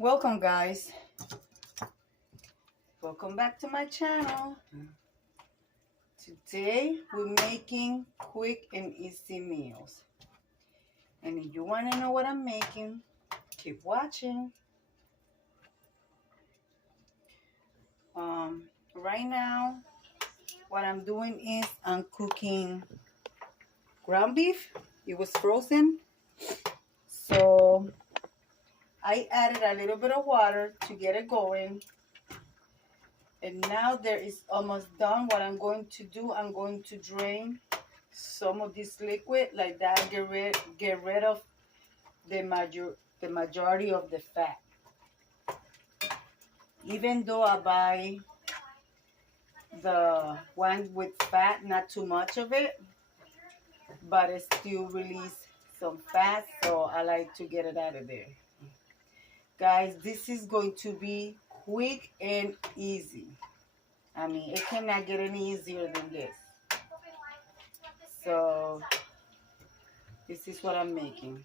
Welcome guys, welcome back to my channel. Today we're making quick and easy meals, and if you want to know what I'm making, keep watching. Right now what I'm doing is I'm cooking ground beef. It was frozen, so I added a little bit of water to get it going. And now there is almost done. What I'm going to do, I'm going to drain some of this liquid like that. Get rid of the majority of the fat. Even though I buy the one with fat, not too much of it, but it still release some fat, so I like to get it out of there. Guys, this is going to be quick and easy. I mean, it cannot get any easier than this. So this is what I'm making.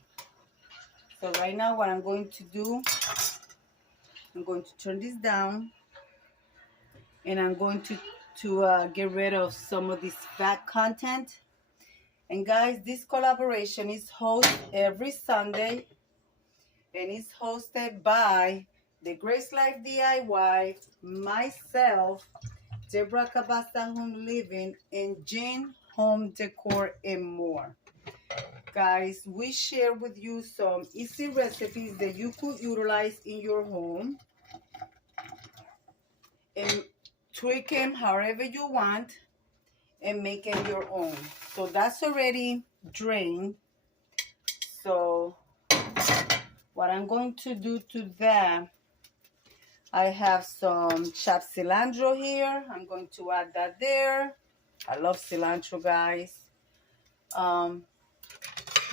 So right now what I'm going to do, I'm going to turn this down, and I'm going to get rid of some of this fat content. And guys, this collaboration is hosted every Sunday, and it's hosted by the Grace Life DIY, myself, Deborah Cabassa Home Living, and Jane Home Decor and more. Guys, we share with you some easy recipes that you could utilize in your home and tweak them however you want and make them your own. So that's already drained. So what I'm going to do to that, I have some chopped cilantro here. I'm going to add that there. I love cilantro, guys. I'm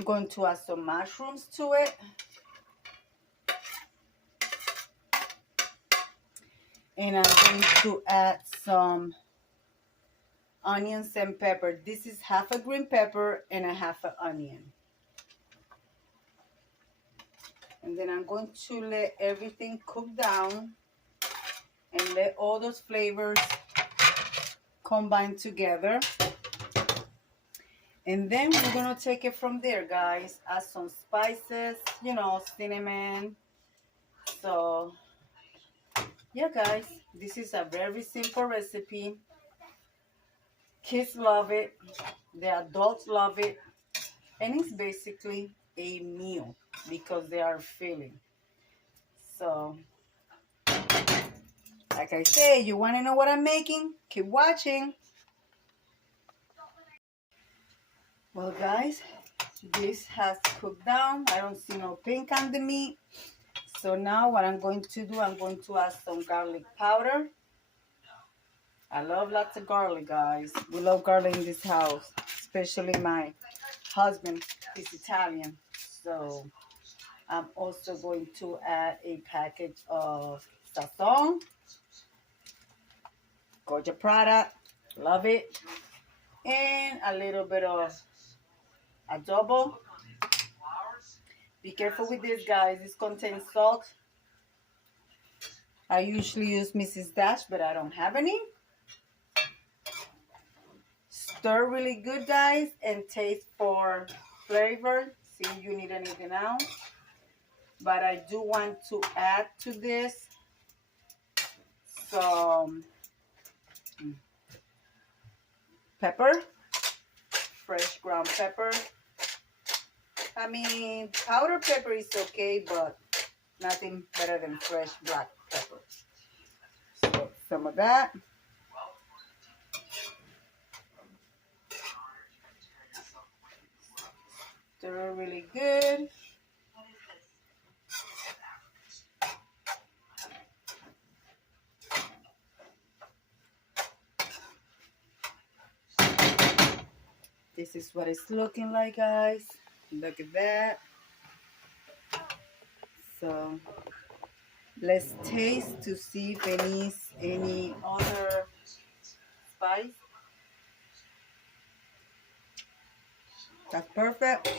going to add some mushrooms to it. And I'm going to add some onions and pepper. This is half a green pepper and a half an onion. And then I'm going to let everything cook down and let all those flavors combine together. And then we're going to take it from there, guys. Add some spices, you know, cinnamon. So, yeah, guys, this is a very simple recipe. Kids love it. The adults love it. And it's basically a meal because they are filling. So, like I say, you want to know what I'm making? Keep watching. Well, guys, this has cooked down. I don't see no pink on the meat. So now what I'm going to do, I'm going to add some garlic powder. I love lots of garlic, guys. We love garlic in this house, especially my husband. He's Italian. So I'm also going to add a package of sazon. Gorgeous product. Love it. And a little bit of adobo. Be careful with this, guys. This contains salt. I usually use Mrs. Dash, but I don't have any. Stir really good, guys, and taste for flavor. See if you need anything else. But I do want to add to this some pepper, fresh ground pepper. I mean, powdered pepper is okay, but nothing better than fresh black pepper. So some of that. Stir really good. This is what it's looking like, guys. Look at that. So let's taste to see if there is any other spice. That's perfect.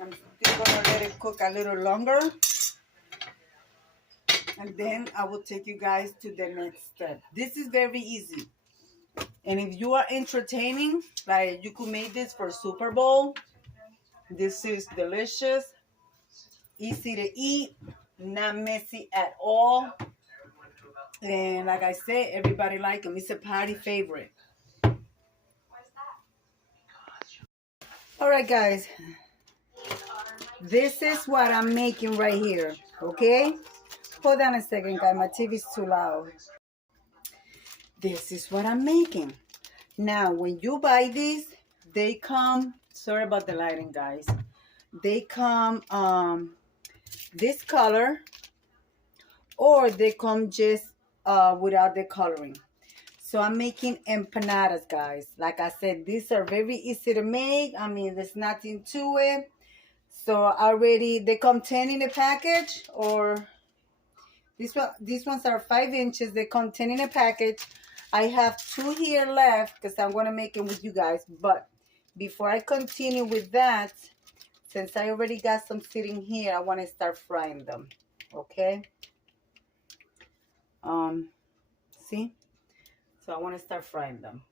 I'm still gonna let it cook a little longer, and then I will take you guys to the next step. This is very easy, and if you are entertaining, like you could make this for Super Bowl. This is delicious, easy to eat, not messy at all, and like I said, everybody like them. It's a party favorite. All right, guys, this is what I'm making right here. Okay, hold on a second, guys. My TV's too loud. This is what I'm making. Now, when you buy these, they come. Sorry about the lighting, guys. They come this color, or they come just without the coloring. So I'm making empanadas, guys. Like I said, these are very easy to make. I mean, there's nothing to it. So already they come 10 in a package, or these ones are 5 inches. They come 10 in a package. I have 2 here left because I'm going to make it with you guys. But before I continue with that, since I already got some sitting here, I want to start frying them. Okay. See? So I want to start frying them.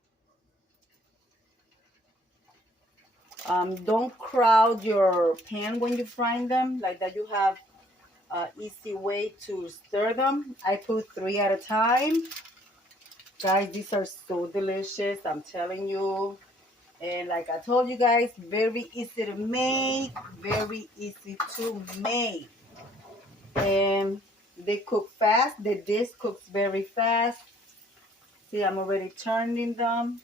Don't crowd your pan when you're frying them. Like that, you have an easy way to stir them. I put 3 at a time. Guys, these are so delicious, I'm telling you. And like I told you guys, very easy to make, very easy to make. And they cook fast. The dish cooks very fast. See, I'm already turning them.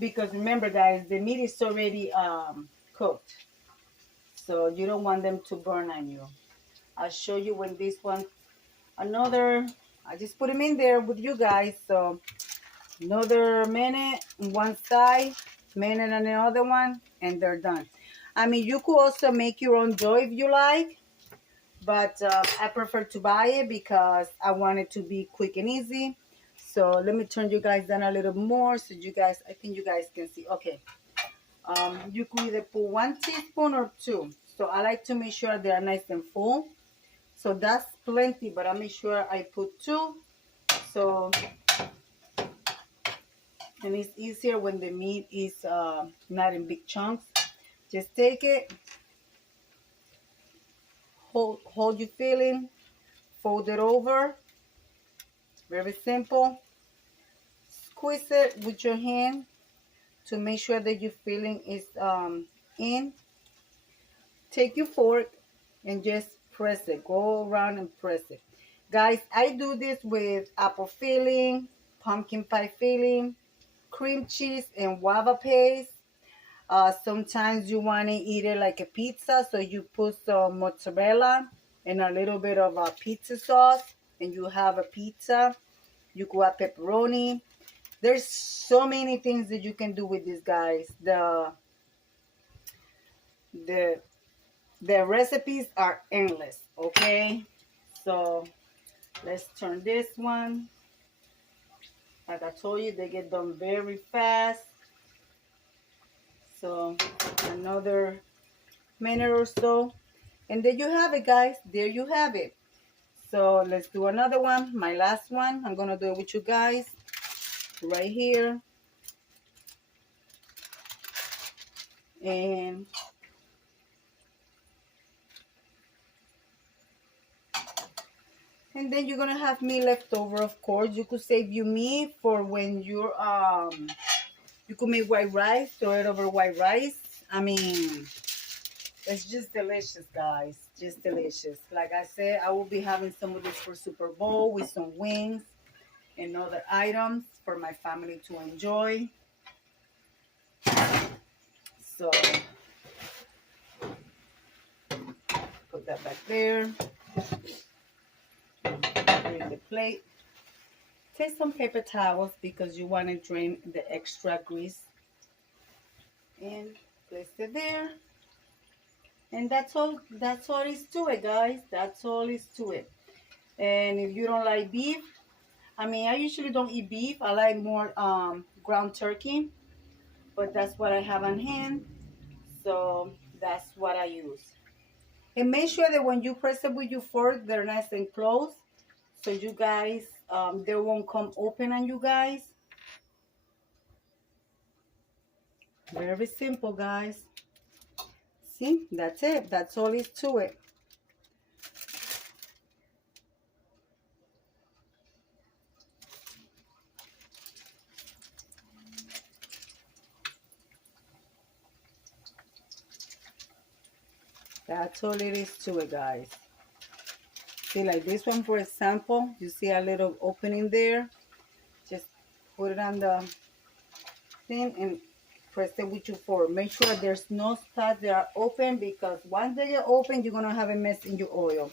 Because remember, guys, the meat is already cooked. So you don't want them to burn on you. I'll show you when this one, I just put them in there with you guys. So another minute on one side, minute on the other one, and they're done. I mean, you could also make your own dough if you like, but I prefer to buy it because I want it to be quick and easy. So let me turn you guys down a little more so you guys, I think you guys can see. Okay. You could either put 1 teaspoon or 2. So I like to make sure they are nice and full. So that's plenty, but I make sure I put 2. So, and it's easier when the meat is not in big chunks. Just take it, hold your filling, fold it over. Very simple. Squeeze it with your hand to make sure that your filling is in. Take your fork and just press it. Go around and press it. Guys, I do this with apple filling, pumpkin pie filling, cream cheese, and guava paste. Sometimes you want to eat it like a pizza, so you put some mozzarella and a little bit of a pizza sauce, and you have a pizza. You could have pepperoni. There's so many things that you can do with this, guys. The recipes are endless, okay? So let's turn this one. Like I told you, they get done very fast. So another minute or so. And there you have it, guys. There you have it. So let's do another one. My last one. I'm going to do it with you guys right here. And then you're gonna have meat left over. Of course, you could save your meat for when you're you could make white rice, throw it over white rice. I mean, it's just delicious, guys. Just delicious. Like I said, I will be having some of this for Super Bowl with some wings and other items for my family to enjoy. So put that back there. In the plate. Take some paper towels because you want to drain the extra grease. And place it there. And that's all is to it, guys. That's all is to it. And if you don't like beef, I mean, I usually don't eat beef. I like more ground turkey, but that's what I have on hand. So that's what I use. And make sure that when you press it with your fork, they're nice and close. So you guys, they won't come open on you guys. Very simple, guys. See, that's it. That's all is to it. That's all it is to it, guys. See, like this one, for example, you see a little opening there. Just put it on the thing and press it with your fork. Make sure there's no spots that are open, because once they get open, you're going to have a mess in your oil.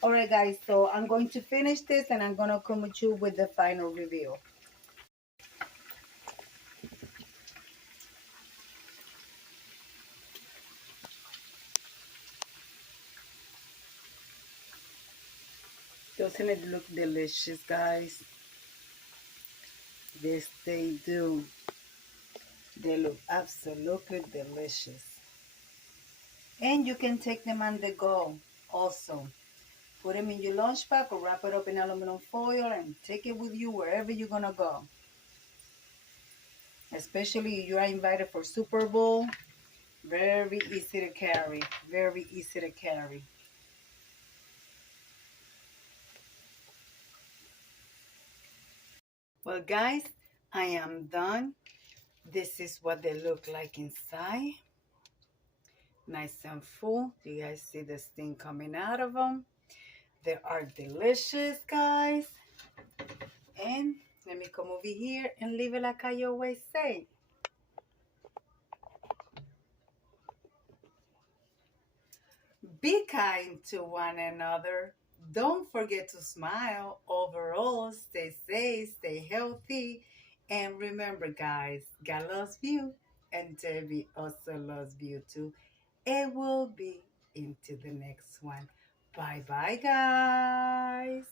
All right, guys, so I'm going to finish this and I'm going to come with you with the final review. Doesn't it look delicious, guys? Yes, they do. They look absolutely delicious. And you can take them on the go also. Put them in your lunch pack or wrap it up in aluminum foil and take it with you wherever you're going to go. Especially if you are invited for Super Bowl. Very easy to carry. Very easy to carry. Well, guys, I am done. This is what they look like inside. Nice and full. You guys see the steam coming out of them. They are delicious, guys. And let me come over here and leave it like I always say. Be kind to one another. Don't forget to smile. Overall, stay safe, stay healthy. And remember, guys, God loves you. And Debbie also loves you too. And we'll be into the next one. Bye-bye, guys.